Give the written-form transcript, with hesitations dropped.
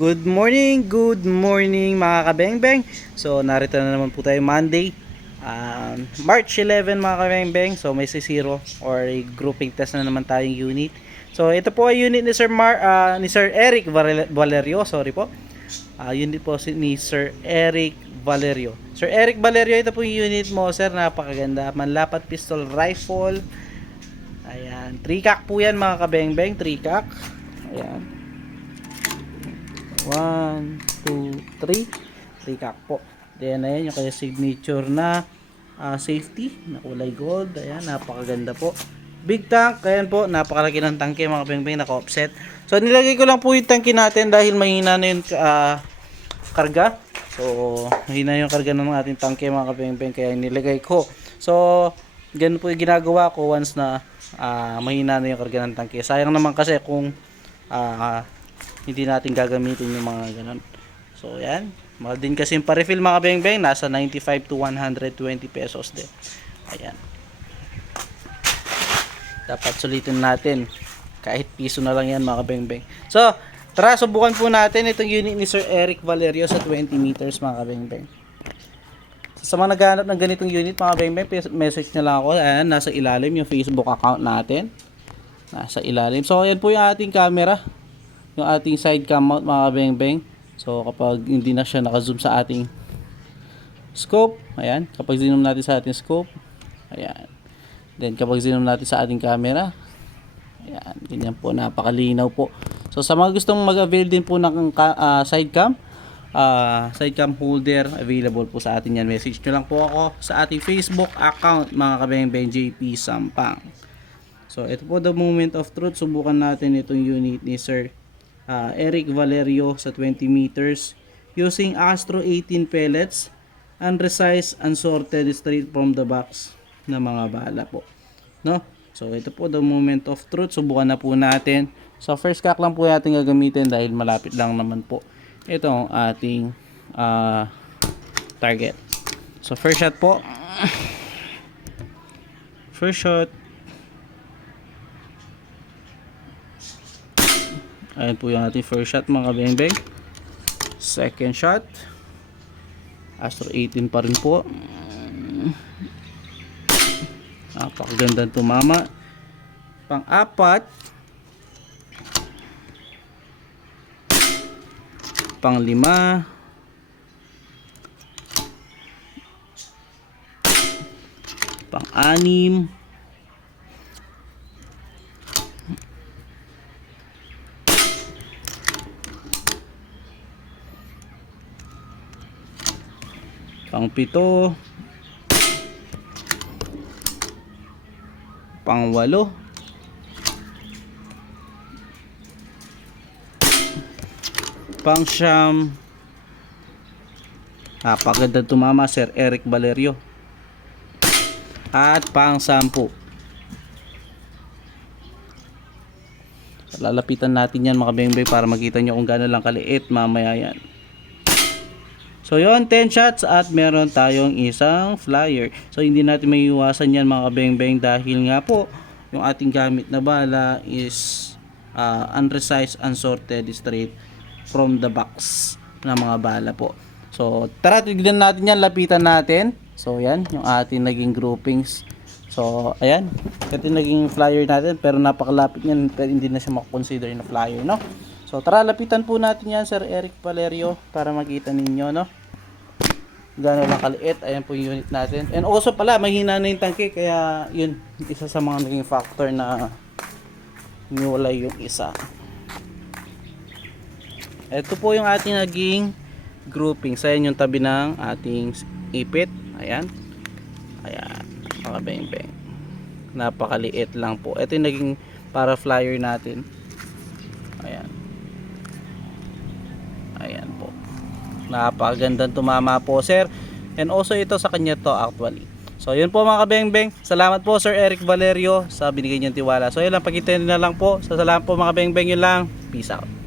Good morning mga kabengbeng. So narito na naman po tayo Monday, March 11 mga kabengbeng. So may C0 or a grouping test na naman tayong unit. So ito po ay unit ni Sir Eric Valerio, sorry po. Unit po ni Sir Eric Valerio. Sir Eric Valerio, ito po yung unit mo sir, napakaganda. Manlapat pistol rifle. Ayan, 3-cock po yan mga kabengbeng, 3-cock. Ayan. 1, 2, 3 3-cock po. Then ayan yung kaya signature na safety na kulay gold. Ayan, napakaganda po. Big tank, ayan po, napakalaki ng tangke mga kabengbeng, naka-offset. So nilagay ko lang po yung tangke natin dahil mahina na yung karga. So mahina yung karga ng ating tangke mga kabengbeng, kaya nilagay ko. So ganun po yung ginagawa ko once na mahina na yung karga ng tangke. Sayang naman kasi kung hindi natin gagamitin yung mga ganun. So yan, mahal din kasi yung pa-refill mga kabengbeng, nasa 95 to 120 pesos din. Ayan, dapat sulitin natin kahit piso na lang yan mga kabengbeng. So tara, subukan po natin itong unit ni Sir Eric Valerio sa 20 meters mga kabengbeng. Sa mga naghahanap ng ganitong unit mga kabengbeng, message na lang ako. Ayan, nasa ilalim yung Facebook account natin, nasa ilalim. So ayan po yung ating camera, yung ating side cam mount mga kabengbeng. So kapag hindi na siya naka-zoom sa ating scope, ayan, kapag zoom natin sa ating scope, ayan, then kapag zoom natin sa ating camera, ayan, ganyan po, napakalinaw po. So sa mga gustong mag-avail din po ng side cam holder, available po sa atin yan. Message nyo lang po ako sa ating Facebook account mga kabengbeng, JP Sampang. So ito po the moment of truth. Subukan natin itong unit ni Sir Eric Valerio sa 20 meters using Astro 18 pellets, unresized, unsorted, straight from the box na mga bala po, no? So ito po the moment of truth. Subukan na po natin. So first cock lang po natin gagamitin dahil malapit lang naman po itong ating target. So first shot po, first shot. Ayan po yung ating first shot mga kabengbeng. Second shot, Astro 18 pa rin po. Napakagandang tumama. Pang-apat, pang-lima, pang-anim, pang-pito, pang-walo, pang-siyam. Napakaganda tumama Sir Eric Valerio. At pang-sampu. Lalapitan natin yan mga kabengbeng para makita nyo kung gaano lang kaliit mamaya yan. So yun, 10 shots at meron tayong isang flyer. So hindi natin maiiwasan yan mga kabengbeng dahil nga po yung ating gamit na bala is unresized, unsorted, straight from the box na mga bala po. So tara, tignan natin yan, lapitan natin. So yan, yung ating naging groupings. So ayan, ito yung naging flyer natin, pero napakalapit yan, pero hindi na siya makakonsider na flyer, no? So tara, lapitan po natin yan Sir Eric Valerio para makita ninyo, no, gano'n lang kaliit. Ayan po yung unit natin. And also pala, mahina na yung tangke, kaya yun, isa sa mga naging factor na niwalay yung isa. Ito po yung ating naging grouping. Sa yung tabi ng ating ipit. Ayan. Ayan. Mga beng-beng. Napakaliit lang po. Ito yung naging para flyer natin. Ayan. Ayan po. Napakagandang tumama po sir. And also ito sa kanya to actually. So yun po mga kabengbeng. Salamat po Sir Eric Valerio sa binigay niyong tiwala. So yun lang, pagkita na lang po. So salamat po mga kabengbeng, yun lang. Peace out.